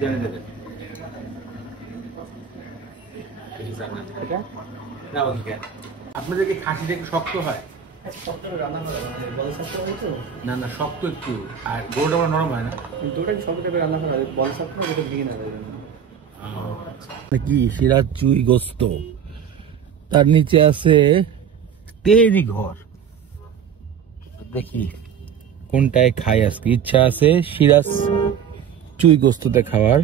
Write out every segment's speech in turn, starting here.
জেনে দেবেন না ওকে। আপনাদের কি খাসিটা একটু শক্ত হয়? না না শক্ত একটু, আর গরুটা আমার নরম হয় না। কি সিরাজ চুই গোস্ত, তার নিচে আছে তেরি ঘর। দেখি কোনটায় খাই আজকে, ইচ্ছা আছে সিরাজ চুই গোস্ততে খাওয়ার।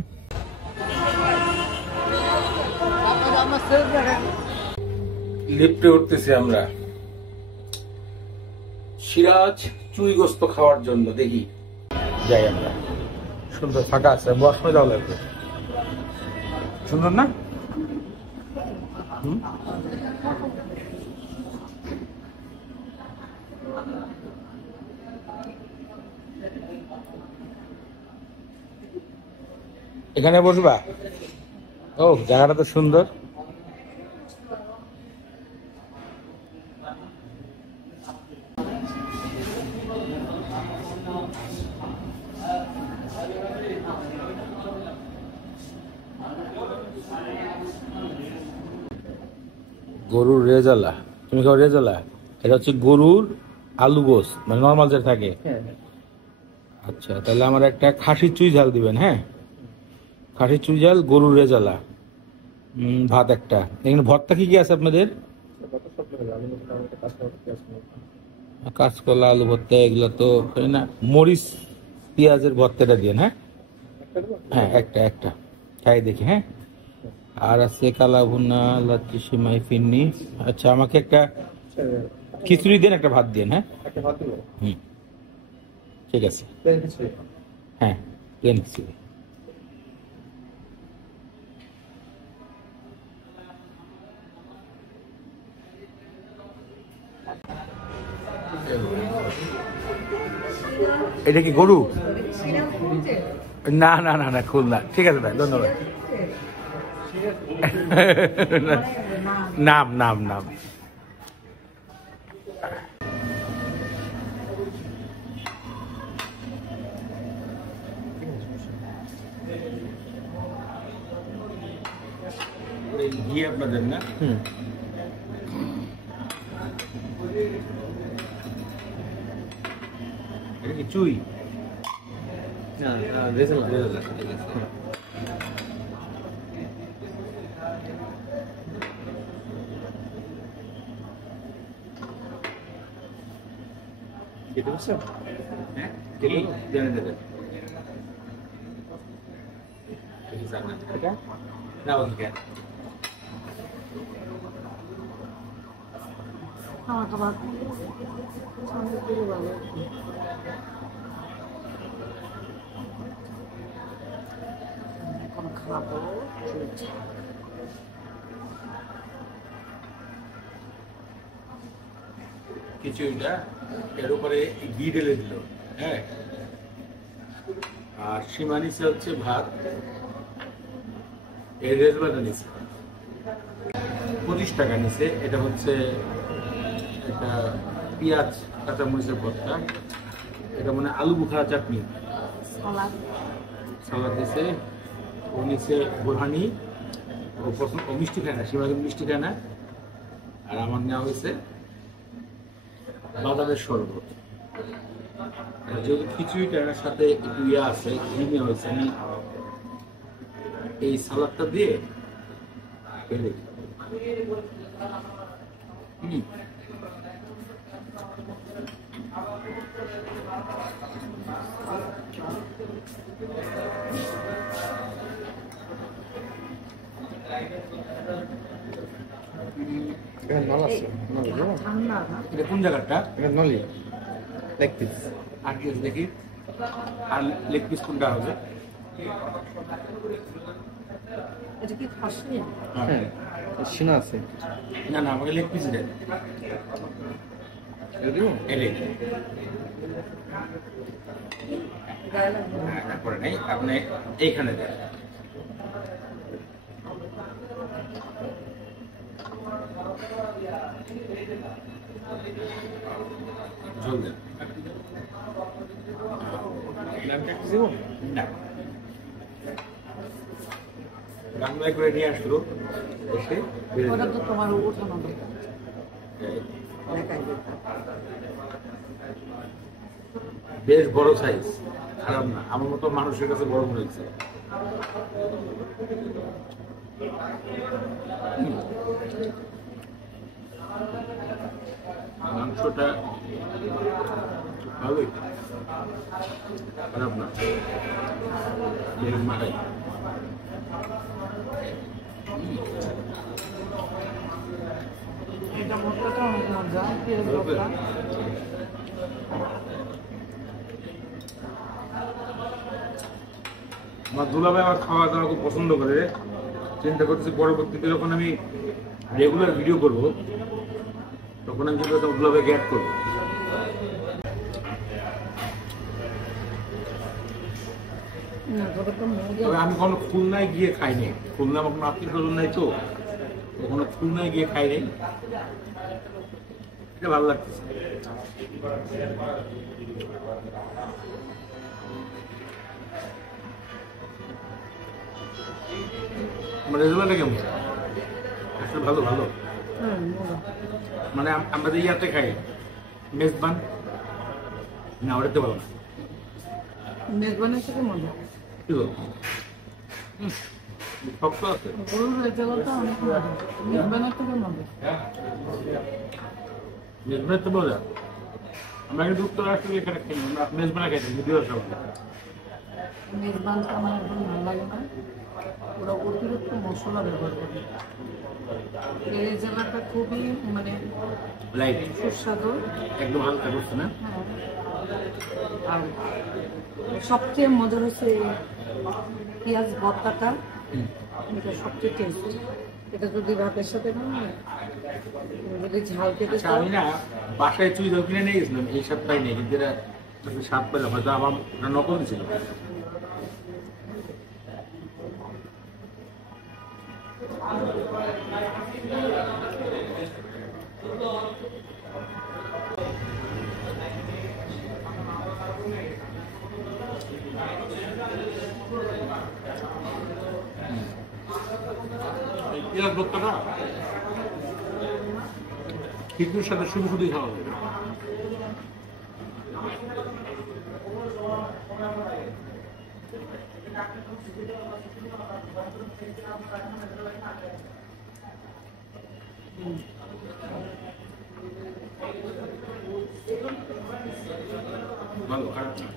লিফটে উঠতেছি আমরা সিরাজ চুই গোস্ত খাওয়ার জন্য। দেখি যাই আমরা, সুন্দর ফাঁকা আছে, বসময় যাওয়া লাগবে। সুন্দর না? এখানে বসবা? ও জায়গাটা তো সুন্দর। গরুর রেজালা, তুমি খাও রেজালা? এটা হচ্ছে গরুর আলু গোস, মানে নর্মাল যেটা থাকে। আচ্ছা তাহলে আমার একটা খাসির চুই ঝাল দিবেন। হ্যাঁ খাসির চুই ঝাল, গরুর রেজালা, ভাত একটা। এখানে ভর্তা কি কি আছে আপনাদের? কাঁচকলা, আলু ভর্তা, এগুলো তো হয় না। মরিচ পেঁয়াজের ভর্তাটা দিয়ে। হ্যাঁ হ্যাঁ একটা একটা খাই দেখি। হ্যাঁ আর আছে কালা ভুনা, লাচ্ছি, সিমাই, ফিন্নি। আচ্ছা আমাকে একটা খিচুড়ি দেন, একটা ভাত দেন। হ্যাঁ ঠিক আছে। হ্যাঁ প্লেন খিচুড়ি। এটা কি গরু? না না না না খুলনা। ঠিক আছে ভাই, ধন্যবাদ। নাম নাম নাম ঘি আপনাদের না? এটা কি চুই? না রেজালা। রেজালা খেতে পারছো? হ্যাঁ জেনে দেবেন না ওকে। খিচুড়িটা এর উপরে ঘি ঢেলে দিল। হ্যাঁ আর সীমা নিচে হচ্ছে ভাত, এই রেজবাটা নিচে 25 টাকা নিচে। এটা হচ্ছে একটা পেঁয়াজ কাঁচামরিচের ভর্তা, এটা মানে আলু বুখারা চাটনি, সালাদ দিছে। ও নিচে বোরহানি, ও প্রথম ও মিষ্টি খায় না, সীমা কিন্তু মিষ্টি খায় না। আর আমার নেওয়া হয়েছে বাদামের শরবত। যেহেতু খিচুড়িটার সাথে একটু ইয়া আছে, ঘি নেওয়া হয়েছে, আমি এই সালাদটা দিয়ে খেলে এটা কোন জায়গাটা? নলি লেগ পিস। আর কি দেখি, আর লেগ পিস কোনটা হবে? এটা কি খাসি? হ্যাঁ সিনা আছে। না না আমাকে লেগ পিস দেন। তারপরে নেই, আপনি এইখানে দেন। ঝোল দেন না। রান্না করে নিয়ে আসলো এসে বেড়ে ওটা দিল। তো তোমার উঠানো দরকার। দেখাই দিতে। বেশ বড় সাইজ, খারাপ না, আমার মতো মানুষের কাছে বড় মনে হয়েছে। মাংসটা ভালোই, খারাপ না, বেশ মাখাই। এটা ভর্তাটা অনেক মজা, পেঁয়াজ ভর্তা। আমার দুলাভাই আমার খাওয়া দাওয়া খুব পছন্দ করে। চিন্তা করতেছি পরবর্তীতে যখন আমি রেগুলার ভিডিও করব তখন আমি চিন্তা করছি দুলাভাইকে অ্যাড করবো। না, ওটা তো মজা। তবে আমি কখনো খুলনায় গিয়ে খাইনি, খুলনা আমার কোনো আত্মীয় স্বজন নাই তো, কখনো খুলনায় গিয়ে খাইনি, এটা ভালো লাগতেছে। আমার রেজাল্টটা কেমন? আসলে ভালো ভালো, মজা। মানে আমরা যে ইয়াতে খাই মেজবান, না ওটাতে ভালো না। মেজবানের থেকে মজা। কি বল? শক্ত আছে। গরুর রেজাল্টটা অনেক মজা, মেজবানের থেকে মজা। মেজবানের তো মজা। আমরা কিন্তু উত্তরাষ্ট্রে এখানে খাই, আমরা মেজবানে খাইছি যদিও সব। মেজবানটা আমার এখন ভালো লাগে না, ওরা অতিরিক্ত মশলা ব্যবহার করে। এই রেজাল্টটা খুবই মানে লাইট সুস্বাদু। একদম হালকা করছে না? হ্যাঁ। আর সবচেয়ে মজার হচ্ছে এই পেঁয়াজ ভর্তাটা, এটা সবচেয়ে টেস্ট। এটা যদি ভাতের সাথে খাও না, যদি ঝাল খেতে আচ্ছা, চাও, আমি না বাসায় চুই ঝাল কিনে নিয়ে গেছিলাম, এই সপ্তাহে নেই, কিন্তু এটা স্বাদ পেলাম, হয়তো আমার ওটা নকল ছিল। পেঁয়াজ ভর্তাটা খিচুড়ির সাথে শুধু শুধুই খাওয়া যাবে। ভালো, খারাপ না।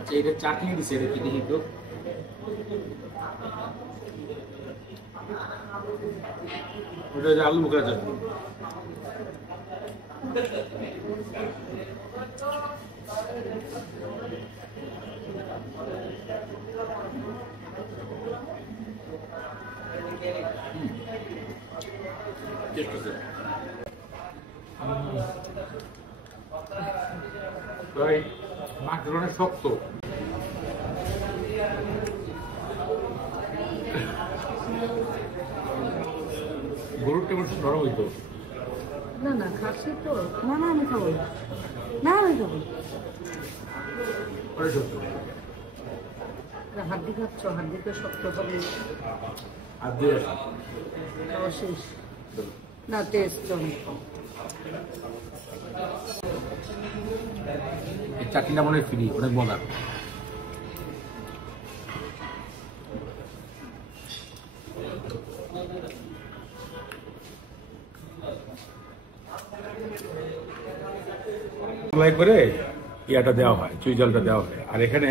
আচ্ছা, এটা চাটনি দিছে, এটা কি দেখি তো? ওটা যে আলু বোখরা চাটনি। টেস্ট আছে। ভাই মাংসটা অনেক শক্ত। গরুরটা বেশ নরম হইতো। না না খাসি তো, না না আমি খাবো না, না আমি খাবো না। অনেক শক্ত। হাড্ডি খাচ্ছ, হাড্ডিতে শক্ত হবে, আর দিয়ে আসো। খাওয়া শেষ। না টেস্ট অনেক কম। এই চাটনিটা মনে হয় ফ্রি, অনেক মজা। করে ইয়াটা দেওয়া হয়, চুই ঝালটা দেওয়া হয়। আর এখানে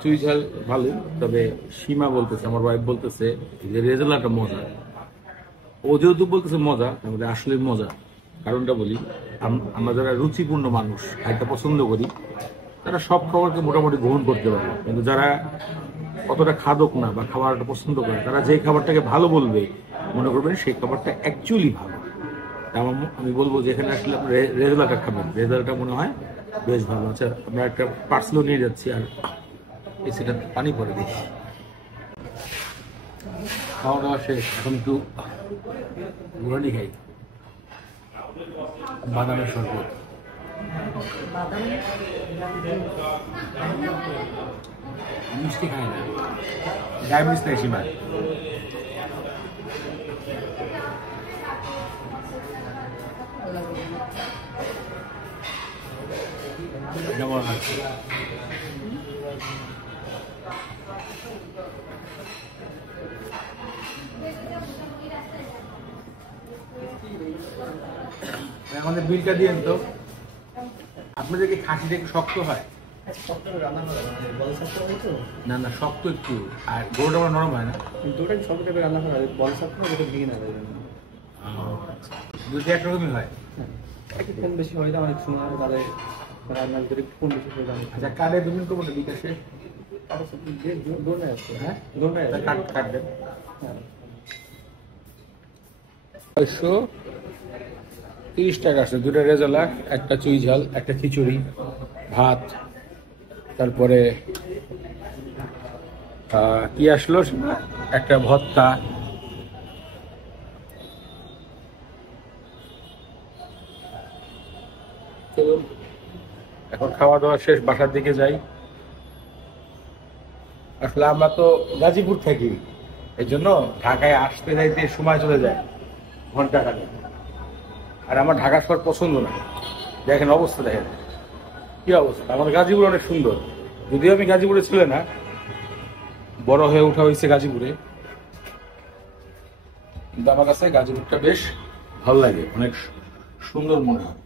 চুই ঝাল ভালো, তবে সীমা বলতেছে, আমার ওয়াইফ বলতেছে যে রেজাল্টটা মজা। ও যেহেতু বলতেছে মজা, তাহলে আসলে মজা। কারণটা বলি, আমরা যারা রুচিপূর্ণ মানুষ, খাইতে পছন্দ করি, তারা সব খাবারকে মোটামুটি গ্রহণ করতে পারে। কিন্তু যারা অতটা খাদক না বা খাবারটা পছন্দ করে, তারা যে খাবারটাকে ভালো বলবে, মনে করবেন সেই খাবারটা অ্যাকচুয়ালি ভালো। আমি বলবো যে এখানে আসলে আপনি রেজাল্টটা খাবেন, রেজাল্টটা মনে হয় বেশ ভালো। আচ্ছা, আমরা একটা পার্সেলও নিয়ে যাচ্ছি, আর সেটা পানি পরে দিই। খাওয়া দাওয়া শেষ, এখন একটু ঘুরানি খাই, বাদামের শরবত। বাদাম, 1 বাদাম মিষ্টি খায় না, ডায়াবেটিস নেই সীমার। কেমন লাগছে? আমাদের বিলটা দিয়ে তো। আপনাদের কি খাসিটা একটু শক্ত হয়? না না, শক্ত একটু, আর গরুটা আমার নরম হয় না। দুটোই সব টাইপের রান্না করা হয়, বল সাপ না যেটা ভিগে না যায়। দুইটা একরকমই হয়। একটু কম বেশি হয়, আমার সময় তাহলে রান্নার ভিতরে একটু কম বেশি হয়ে যাবে। আচ্ছা, কার্ডে পেমেন্ট করবো না বিকাশে? দোনে আছে, হ্যাঁ দোনে আছে। কার্ড দেন। হ্যাঁ 30 টাকা আছে, দুটো রেজালা, একটা চুই ঝাল, একটা খিচুড়ি, ভাত, তারপরে কি আসলো, একটা ভর্তা। চলুন এখন খাওয়া দাওয়া শেষ, বাসার দিকে যাই। আসলে আমরা তো গাজীপুর থাকি, এই জন্য ঢাকায় আসতে যাইতে সময় চলে যায় ঘন্টা খানেক। আর আমার ঢাকা শহর পছন্দ না। দেখেন অবস্থা, দেখেন কি অবস্থা। আমাদের গাজীপুর অনেক সুন্দর, যদিও আমি গাজীপুরে ছিল না, বড় হয়ে ওঠা হয়েছে গাজীপুরে, কিন্তু আমার কাছে গাজীপুরটা বেশ ভালো লাগে, অনেক সুন্দর মনে হয়।